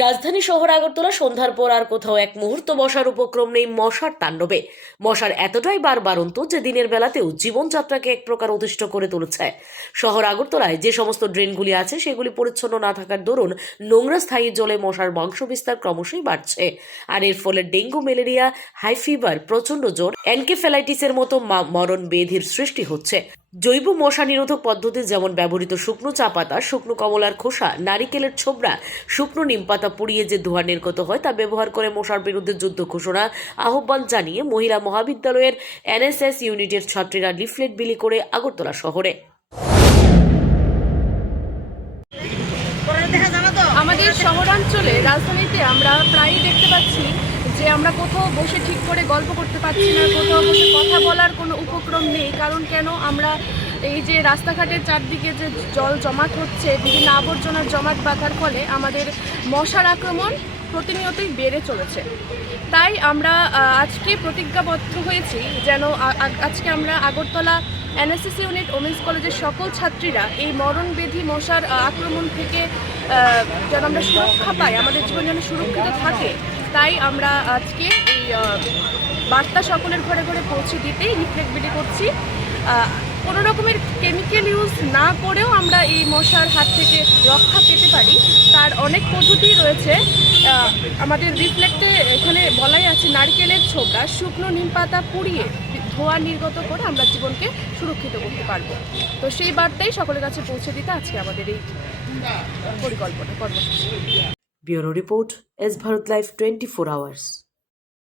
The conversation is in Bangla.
রাজধানী শহর আগরতলা সন্ধ্যার পর আর কোথাও এক মুহূর্ত বসার উপক্রম নেই মশার তাণ্ডবে। মশার এতটাই বারবারন্ত যে দিনের বেলাতেও জীবনযাত্রাকে এক প্রকার অতিষ্ঠ করে তুলেছে। শহর আগরতলায় যে সমস্ত ড্রেনগুলি আছে, সেগুলি পরিচ্ছন্ন না থাকার দরুন নোংরা স্থায়ী জলে মশার বংশ বিস্তার ক্রমশই বাড়ছে। আর এর ফলে ডেঙ্গু, ম্যালেরিয়া, হাই ফিভার, প্রচণ্ড জ্বর, এনকেফেলাইটিসের মতো মরণ বেধির সৃষ্টি হচ্ছে। জৈব মশা নিরোধক পদ্ধতি যেমন ব্যবহৃত শুকনো চা পাতা, শুকনো কমলার খোসা, নারিকেলের ছোবড়া, শুকনো নিম পাতা পুড়িয়ে যে ধোঁয়া নির্গত হয় তা ব্যবহার করে মশার বিরুদ্ধে যুদ্ধ ঘোষণা, আহ্বান জানিয়ে মহিলা মহাবিদ্যালয়ের এনএসএস ইউনিটের ছাত্রীরা লিফলেট বিলি করে আগরতলা শহরে। আমাদের শহরাঞ্চলে, রাজধানীতে আমরা প্রায়ই দেখতে পাচ্ছি আমরা কোথাও বসে ঠিক করে গল্প করতে পারছি না, কোথাও বসে কথা বলার কোনো উপক্রম নেই, কারণ কেন আমরা এই যে রাস্তাঘাটের চারদিকে যে জল জমাট হচ্ছে, বিভিন্ন আবর্জনার জমাট বাঁধার ফলে আমাদের মশার আক্রমণ প্রতিনিয়তই বেড়ে চলেছে। তাই আমরা আজকে প্রতিজ্ঞাবদ্ধ হয়েছি যেন আজকে আমরা আগরতলা এনএসএস ইউনিট ওমেন্স কলেজের সকল ছাত্রীরা এই মরণবেধি মশার আক্রমণ থেকে যেন আমরা সুরক্ষা পাই, আমাদের জীবন যেন সুরক্ষিত থাকে, তাই আমরা আজকে এই বার্তা সকলের ঘরে ঘরে পৌঁছে দিতেই রিফ্লেক্ট বিলি করছি। কোনো রকমের কেমিক্যাল ইউজ না করেও আমরা এই মশার হাত থেকে রক্ষা পেতে পারি। তার অনেক পদ্ধতি রয়েছে। আমাদের রিফ্লেক্টে এখানে বলাই আছে নারকেলের ছোবড়া শুকনো নিম পাতা পুড়িয়ে ধোঁয়া নির্গত করে আমরা জীবনকে সুরক্ষিত করতে পারব। তো সেই বার্তাই সকলের কাছে পৌঁছে দিতে আজকে আমাদের এই পরিকল্পনা, কর্মসূচি। Bureau report, S Bharat live twenty four hours.